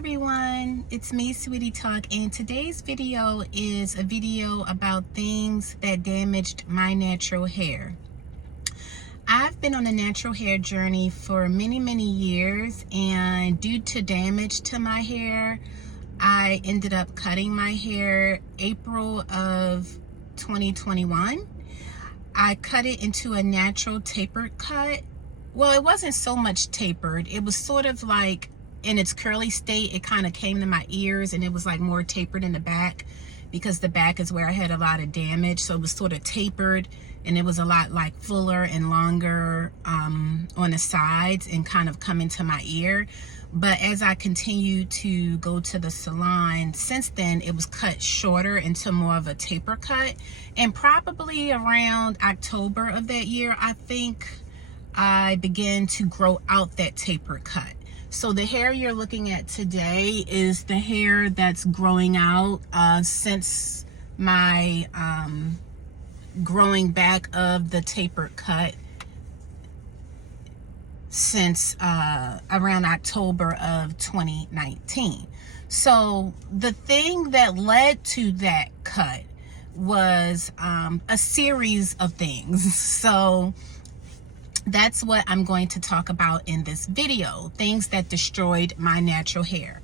everyone, it's me, Sweetie Talk, and today's video is a video about things that damaged my natural hair. I've been on a natural hair journey for many years, and due to damage to my hair, I ended up cutting my hair April of 2021. I cut it into a natural tapered cut. Well, it wasn't so much tapered. It was sort of like in its curly state. It kind of came to my ears, and it was like more tapered in the back because the back is where I had a lot of damage. So it was sort of tapered, and it was a lot like fuller and longer on the sides and kind of coming to my ear. But as I continued to go to the salon, since then it was cut shorter into more of a taper cut. And probably around October of that year, I think I began to grow out that taper cut. So the hair you're looking at today is the hair that's growing out since my growing back of the tapered cut since around October of 2019. So the thing that led to that cut was a series of things. So that's what I'm going to talk about in this video, things that destroyed my natural hair.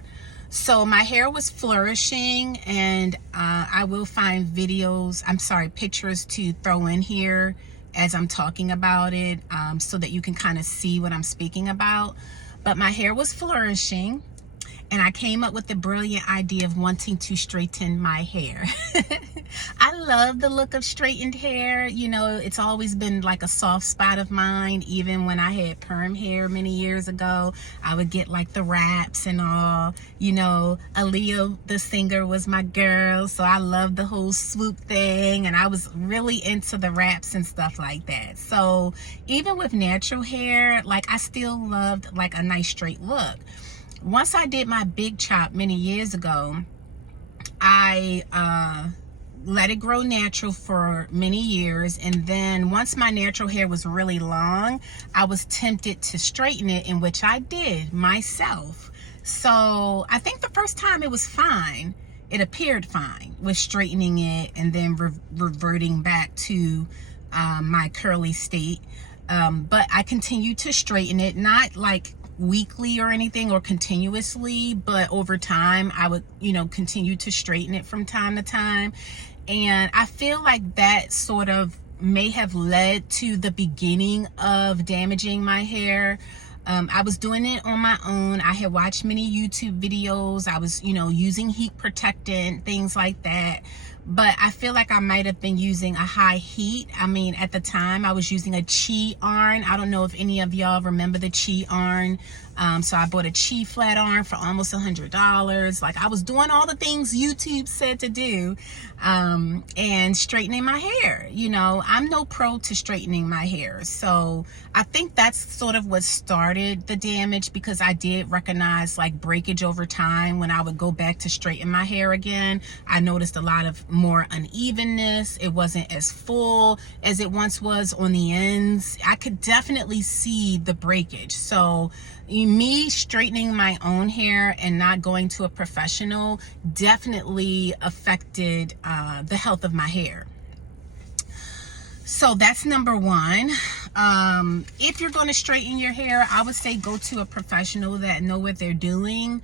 So my hair was flourishing, and I will find pictures to throw in here as I'm talking about it, so that you can kind of see what I'm speaking about. But my hair was flourishing, and I came up with the brilliant idea of wanting to straighten my hair. I love the look of straightened hair. You know, it's always been like a soft spot of mine. Even when I had perm hair many years ago, I would get like the wraps and all. You know, Aaliyah, the singer, was my girl, so I loved the whole swoop thing, and I was really into the wraps and stuff like that. So even with natural hair, like, I still loved like a nice straight look. Once I did my big chop many years ago, I let it grow natural for many years, and then once my natural hair was really long, I was tempted to straighten it, in which I did myself. So I think the first time it was fine. It appeared fine with straightening it and then reverting back to my curly state. But I continued to straighten it, not like weekly or anything or continuously, but over time I would, continue to straighten it from time to time. And I feel like that sort of may have led to the beginning of damaging my hair. I was doing it on my own. I had watched many YouTube videos. I was, using heat protectant, things like that. But I feel like I might have been using a high heat. I mean, at the time I was using a Chi iron. I don't know if any of y'all remember the Chi iron. So I bought a Chi flat iron for almost $100. Like, I was doing all the things YouTube said to do, and straightening my hair. I'm no pro to straightening my hair. So I think that's sort of what started the damage, because I did recognize like breakage over time. When I would go back to straighten my hair again, I noticed a lot of more unevenness. It wasn't as full as it once was on the ends. I could definitely see the breakage. So me straightening my own hair and not going to a professional definitely affected the health of my hair. So that's number one. If you're going to straighten your hair, I would say go to a professional that know what they're doing.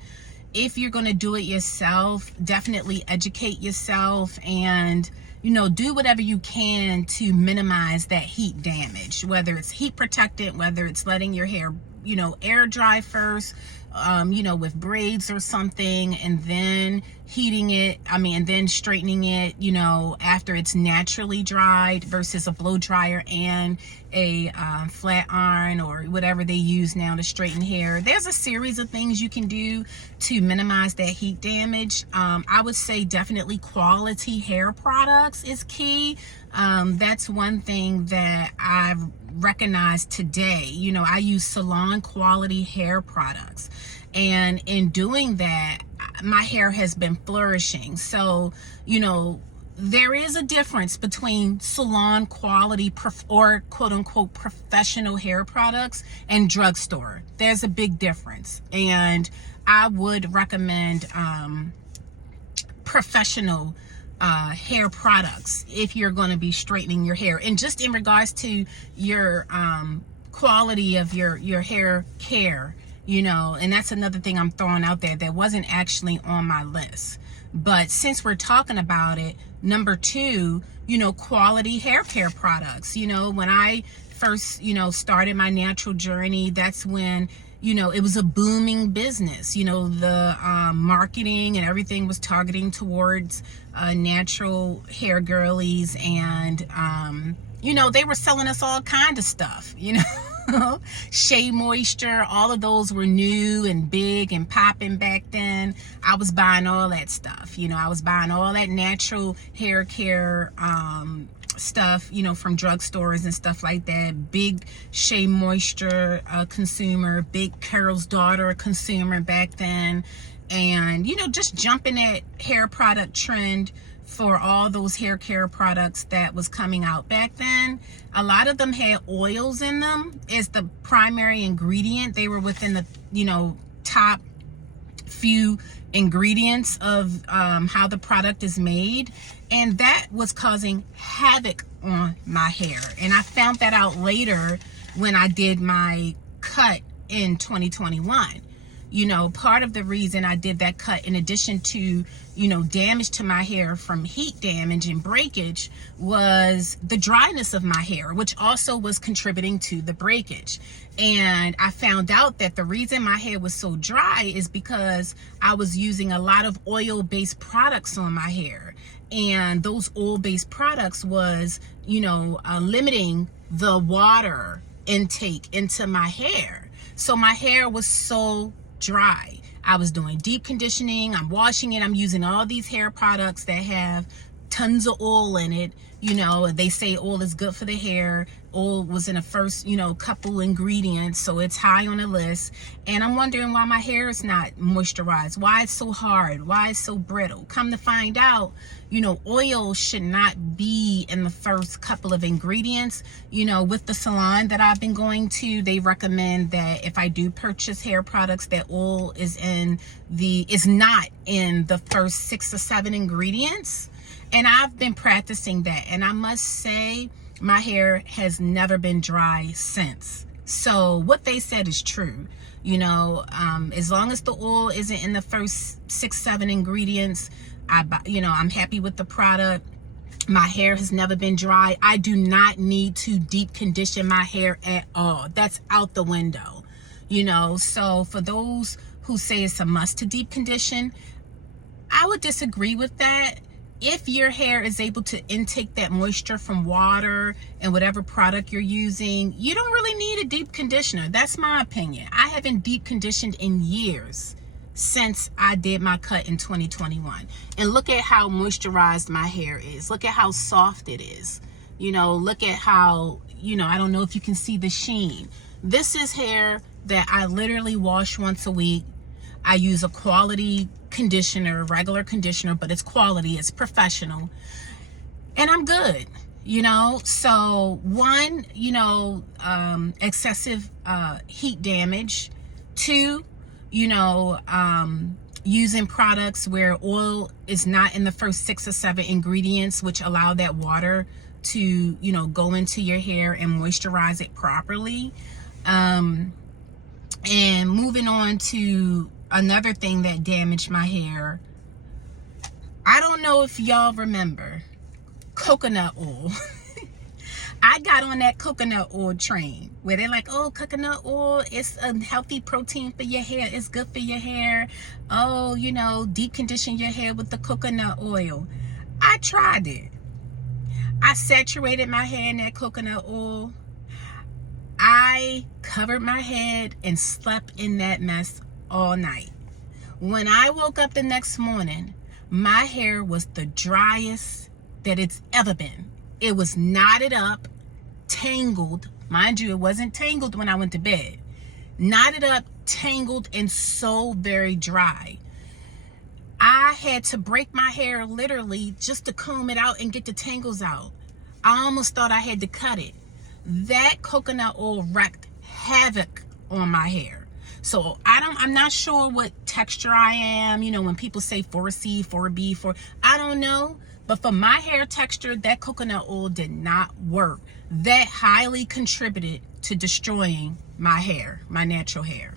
If you're going to do it yourself, definitely educate yourself and, do whatever you can to minimize that heat damage, whether it's heat protectant, whether it's letting your hair, air dry first, with braids or something, and then heating it, and then straightening it, after it's naturally dried, versus a blow dryer and a flat iron or whatever they use now to straighten hair. There's a series of things you can do to minimize that heat damage. I would say definitely quality hair products is key. That's one thing that I've recognized today. I use salon quality hair products, and in doing that, my hair has been flourishing. So there is a difference between salon quality or quote unquote professional hair products and drugstore. There's a big difference, and I would recommend professional hair products if you're going to be straightening your hair. And just in regards to your quality of your hair care, you know, and that's another thing I'm throwing out there that wasn't actually on my list. But since we're talking about it, number 2, you know, quality hair care products. You know, when I first, you know, started my natural journey, that's when, you know, it was a booming business. You know, the marketing and everything was targeting towards natural hair girlies, and you know, they were selling us all kind of stuff, you know. Shea Moisture, all of those were new and big and popping back then. I was buying all that stuff. You know, I was buying all that natural hair care stuff, you know, from drugstores and stuff like that. Big Shea Moisture consumer, big Carol's Daughter consumer back then. And, you know, just jumping that hair product trend for all those hair care products that was coming out back then. A lot of them had oils in them as the primary ingredient. They were within the, you know, top few ingredients of how the product is made, and that was causing havoc on my hair. And I found that out later when I did my cut in 2021. You know, part of the reason I did that cut, in addition to, you know, damage to my hair from heat damage and breakage, was the dryness of my hair, which also was contributing to the breakage. And I found out that the reason my hair was so dry is because I was using a lot of oil-based products on my hair. And those oil-based products was, you know, limiting the water intake into my hair. So my hair was so dry. I was doing deep conditioning, I'm washing it, I'm using all these hair products that have tons of oil in it. You know, they say oil is good for the hair. Oil was in the first, you know, couple ingredients, so it's high on the list. And I'm wondering why my hair is not moisturized, why it's so hard, why it's so brittle. Come to find out, you know, oil should not be in the first couple of ingredients. You know, with the salon that I've been going to, they recommend that if I do purchase hair products, that oil is not in the first 6 or 7 ingredients. And I've been practicing that, and I must say my hair has never been dry since. So what they said is true. You know, as long as the oil isn't in the first 6, 7 ingredients, I'm happy with the product. My hair has never been dry. I do not need to deep condition my hair at all. That's out the window. You know, so for those who say it's a must to deep condition, I would disagree with that. If your hair is able to intake that moisture from water and whatever product you're using, you don't really need a deep conditioner. That's my opinion. I haven't deep conditioned in years since I did my cut in 2021. And look at how moisturized my hair is. Look at how soft it is. You know, look at how, you know, I don't know if you can see the sheen. This is hair that I literally wash once a week. I use a quality conditioner, regular conditioner, but it's quality, it's professional, and I'm good, you know. So 1, you know, excessive heat damage. 2, you know, using products where oil is not in the first 6 or 7 ingredients, which allow that water to, you know, go into your hair and moisturize it properly. And moving on to another thing that damaged my hair. I don't know if y'all remember coconut oil. I got on that coconut oil train where they're like, oh, coconut oil, it's a healthy protein for your hair. It's good for your hair. Oh, you know, deep condition your hair with the coconut oil. I tried it. I saturated my hair in that coconut oil. I covered my head and slept in that mess all night. When I woke up the next morning, my hair was the driest that it's ever been. It was knotted up, tangled. Mind you, it wasn't tangled when I went to bed. Knotted up, tangled, and so very dry. I had to break my hair literally just to comb it out and get the tangles out. I almost thought I had to cut it. That coconut oil wreaked havoc on my hair. So I'm not sure what texture I am. You know, when people say 4C, 4B, I don't know. But for my hair texture, that coconut oil did not work. That highly contributed to destroying my hair, my natural hair.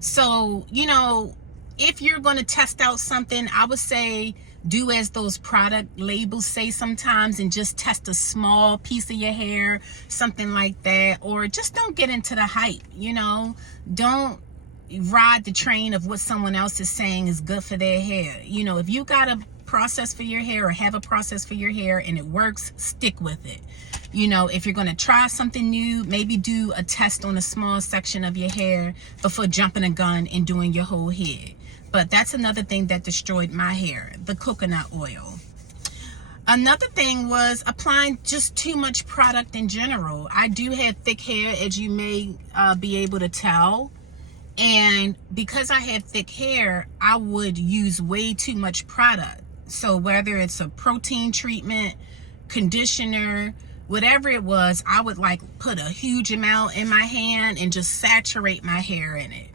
So, you know, if you're going to test out something, I would say do as those product labels say sometimes and just test a small piece of your hair, something like that. Or just don't get into the hype, you know. Don't ride the train of what someone else is saying is good for their hair. You know, if you got a process for your hair or have a process for your hair and it works, stick with it. You know, if you're going to try something new, maybe do a test on a small section of your hair before jumping a gun and doing your whole head. But that's another thing that destroyed my hair, the coconut oil. Another thing was applying just too much product in general. I do have thick hair, as you may be able to tell. And because I have thick hair, I would use way too much product. So whether it's a protein treatment, conditioner, whatever it was, I would like put a huge amount in my hand and just saturate my hair in it.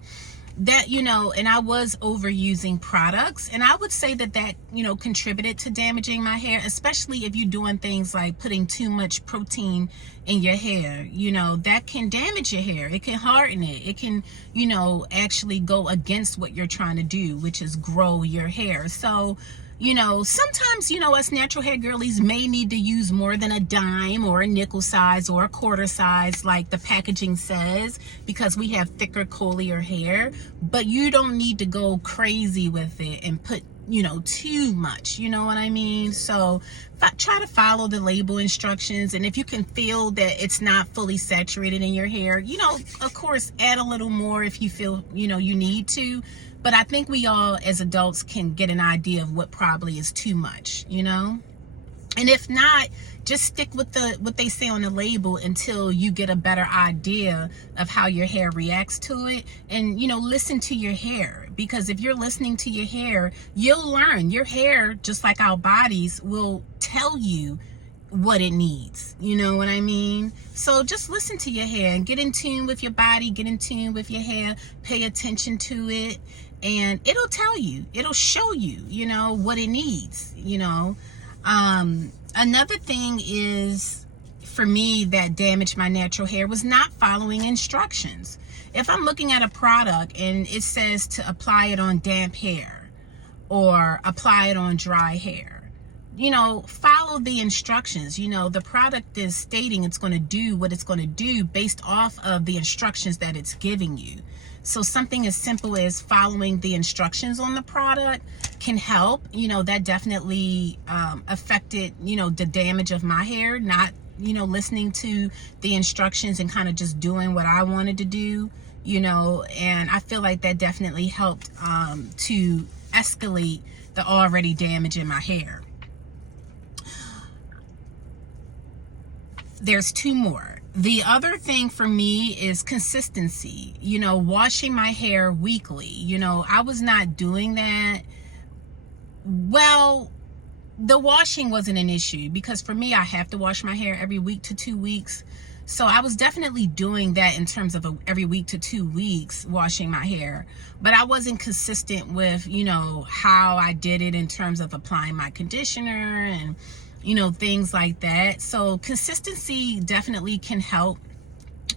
That, you know, and I was overusing products, and I would say that you know, contributed to damaging my hair, especially if you're doing things like putting too much protein in your hair. You know, that can damage your hair. It can harden it. It can, you know, actually go against what you're trying to do, which is grow your hair. So, you know, sometimes, you know, us natural hair girlies may need to use more than a dime or a nickel size or a quarter size like the packaging says, because we have thicker, coilier hair. But you don't need to go crazy with it and put, you know, too much, you know what I mean? So try to follow the label instructions, and if you can feel that it's not fully saturated in your hair, you know, of course, add a little more if you feel, you know, you need to. But I think we all as adults can get an idea of what probably is too much, you know? And if not, just stick with what they say on the label until you get a better idea of how your hair reacts to it. And, you know, listen to your hair, because if you're listening to your hair, you'll learn. Your hair, just like our bodies, will tell you what it needs, you know what I mean? So just listen to your hair and get in tune with your body, get in tune with your hair, pay attention to it, and it'll tell you, it'll show you, you know, what it needs, you know. Another thing is, for me, that damaged my natural hair was not following instructions. If I'm looking at a product and it says to apply it on damp hair or apply it on dry hair, you know, follow the instructions. You know, the product is stating it's going to do what it's going to do based off of the instructions that it's giving you. So something as simple as following the instructions on the product can help. You know, that definitely affected, you know, the damage of my hair, not, you know, listening to the instructions and kind of just doing what I wanted to do, you know. And I feel like that definitely helped to escalate the already damage in my hair. There's two more. The other thing for me is consistency, you know, washing my hair weekly. You know, I was not doing that. Well, the washing wasn't an issue because for me, I have to wash my hair every week to 2 weeks. So I was definitely doing that in terms of every week to 2 weeks washing my hair, but I wasn't consistent with, you know, how I did it in terms of applying my conditioner and, you know, things like that. So consistency definitely can help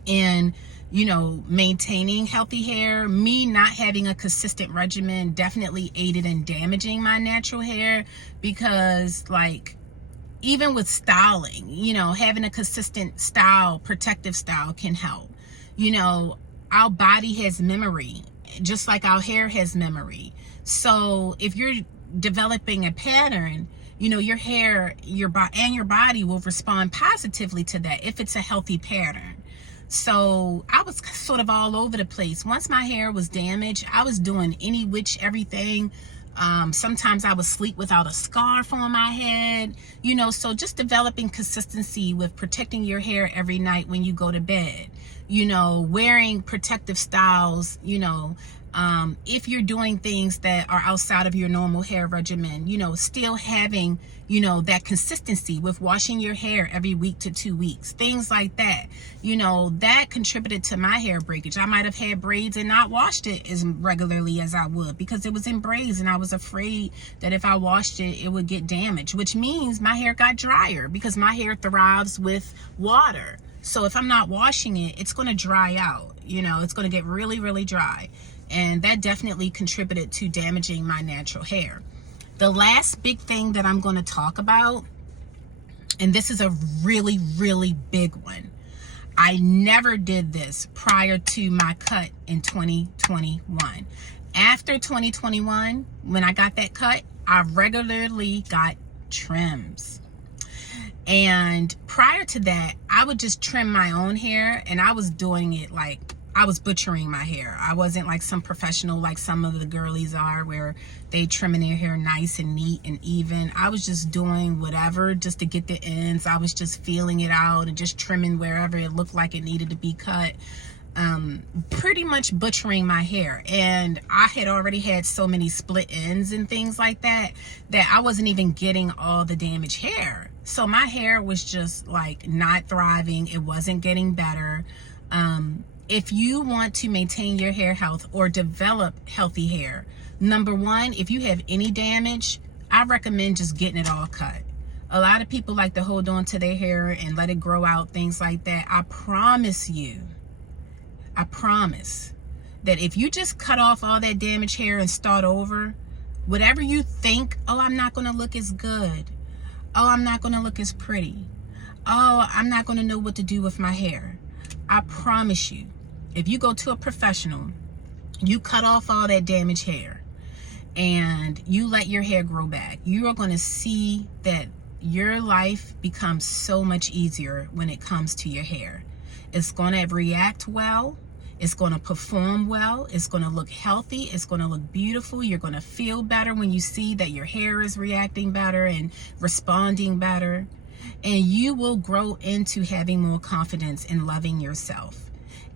in, you know, maintaining healthy hair. Me not having a consistent regimen definitely aided in damaging my natural hair, because like, even with styling, you know, having a consistent style, protective style can help. You know, our body has memory, just like our hair has memory. So if you're developing a pattern, you know, your hair, your body will respond positively to that if it's a healthy pattern. So I was sort of all over the place. Once my hair was damaged, I was doing any which everything. Sometimes I would sleep without a scarf on my head, you know. So just developing consistency with protecting your hair every night when you go to bed, you know, wearing protective styles, you know, If you're doing things that are outside of your normal hair regimen, you know, still having, you know, that consistency with washing your hair every week to 2 weeks, things like that, you know, that contributed to my hair breakage. I might have had braids and not washed it as regularly as I would because it was in braids, and I was afraid that if I washed it, it would get damaged, which means my hair got drier because my hair thrives with water. So if I'm not washing it, it's going to dry out, you know, it's going to get really, really dry. And that definitely contributed to damaging my natural hair. The last big thing that I'm going to talk about, and this is a really, really big one. I never did this prior to my cut in 2021. After 2021, when I got that cut, I regularly got trims. And prior to that, I would just trim my own hair, and I was doing it like I was butchering my hair. I wasn't like some professional like some of the girlies are, where they trimming their hair nice and neat and even. I was just doing whatever just to get the ends. I was just feeling it out and just trimming wherever it looked like it needed to be cut. Pretty much butchering my hair. And I had already had so many split ends and things like that I wasn't even getting all the damaged hair. So my hair was just like not thriving. It wasn't getting better. If you want to maintain your hair health or develop healthy hair, number one, if you have any damage, I recommend just getting it all cut. A lot of people like to hold on to their hair and let it grow out, things like that. I promise that if you just cut off all that damaged hair and start over, whatever you think, oh, I'm not going to look as good. Oh, I'm not going to look as pretty. Oh, I'm not going to know what to do with my hair. I promise you, if you go to a professional, you cut off all that damaged hair and you let your hair grow back, you are going to see that your life becomes so much easier when it comes to your hair. It's going to react well. It's going to perform well. It's going to look healthy. It's going to look beautiful. You're going to feel better when you see that your hair is reacting better and responding better. And you will grow into having more confidence in loving yourself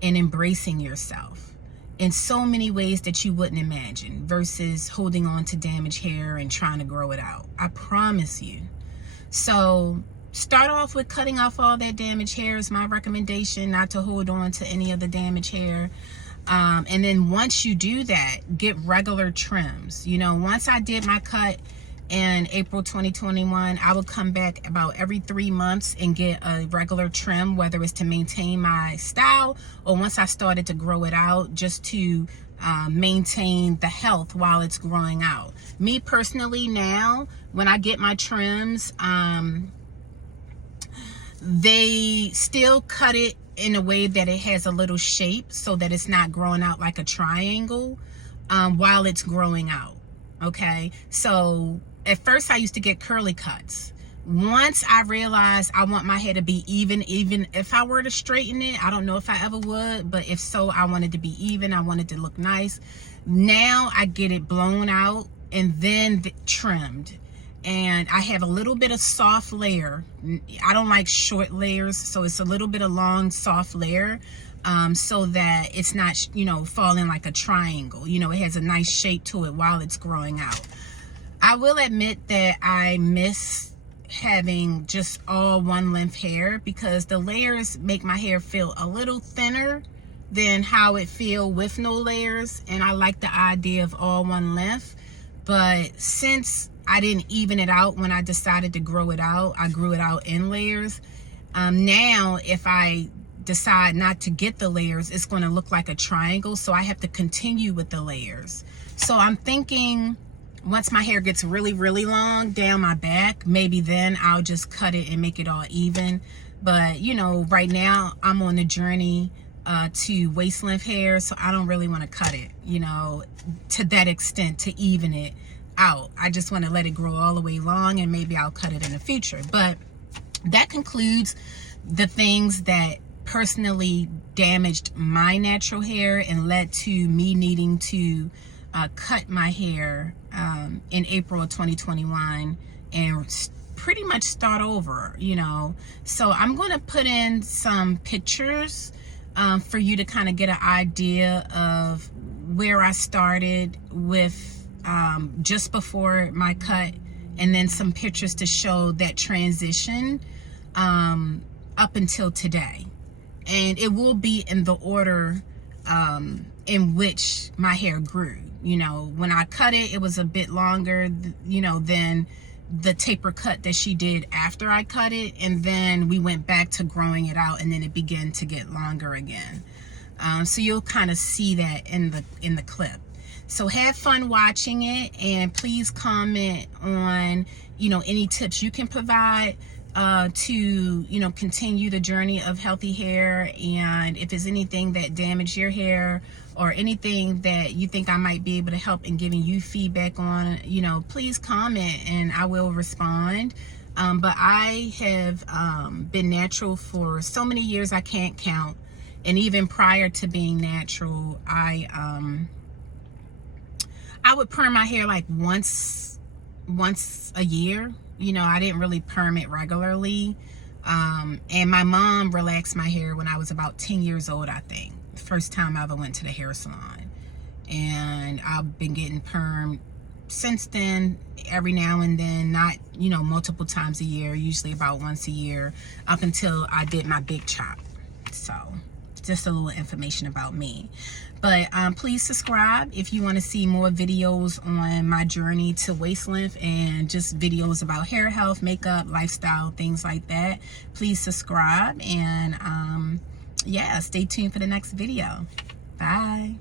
and embracing yourself in so many ways that you wouldn't imagine, versus holding on to damaged hair and trying to grow it out. I promise you. So start off with cutting off all that damaged hair is my recommendation, not to hold on to any of the damaged hair. And then once you do that, get regular trims. You know, once I did my cut in April 2021, I would come back about every 3 months and get a regular trim, whether it's to maintain my style or once I started to grow it out, just to maintain the health while it's growing out. Me personally, now when I get my trims, they still cut it in a way that it has a little shape so that it's not growing out like a triangle while it's growing out. Okay, so at first I used to get curly cuts. Once I realized I want my hair to be even if I were to straighten it, I don't know if I ever would, but if so, I wanted to be even. I wanted to look nice. Now I get it blown out and then trimmed. And I have a little bit of soft layer. I don't like short layers, so it's a little bit of long, soft layer, so that it's not, you know, falling like a triangle. You know, it has a nice shape to it while it's growing out. I will admit that I miss having just all one length hair, because the layers make my hair feel a little thinner than how it feel with no layers. And I like the idea of all one length. But since I didn't even it out when I decided to grow it out, I grew it out in layers. Now, if I decide not to get the layers, it's going to look like a triangle. So I have to continue with the layers. So I'm thinking once my hair gets really, really long down my back, maybe then I'll just cut it and make it all even. But, you know, right now I'm on the journey to waist length hair, so I don't really want to cut it, you know, to that extent, to even it out. I just want to let it grow all the way long, and maybe I'll cut it in the future. But that concludes the things that personally damaged my natural hair and led to me needing to cut my hair in April of 2021 and pretty much start over, you know. So I'm going to put in some pictures for you to kind of get an idea of where I started with just before my cut, and then some pictures to show that transition up until today. And it will be in the order in which my hair grew. You know, when I cut it, it was a bit longer, you know, than the taper cut that she did after I cut it. And then we went back to growing it out, and then it began to get longer again. So you'll kind of see that in the clip. So have fun watching it, and please comment on, you know, any tips you can provide to, you know, continue the journey of healthy hair. And if there's anything that damaged your hair, or anything that you think I might be able to help in giving you feedback on, you know, please comment and I will respond. But I have been natural for so many years I can't count. And even prior to being natural, I would perm my hair like once a year. You know, I didn't really perm it regularly. And my mom relaxed my hair when I was about 10 years old, I think. First time I ever went to the hair salon. And I've been getting permed since then, every now and then, not, you know, multiple times a year, usually about once a year, up until I did my big chop. So just a little information about me. But please subscribe if you want to see more videos on my journey to waist length, and just videos about hair health, makeup, lifestyle, things like that. Please subscribe, and yeah, stay tuned for the next video. Bye.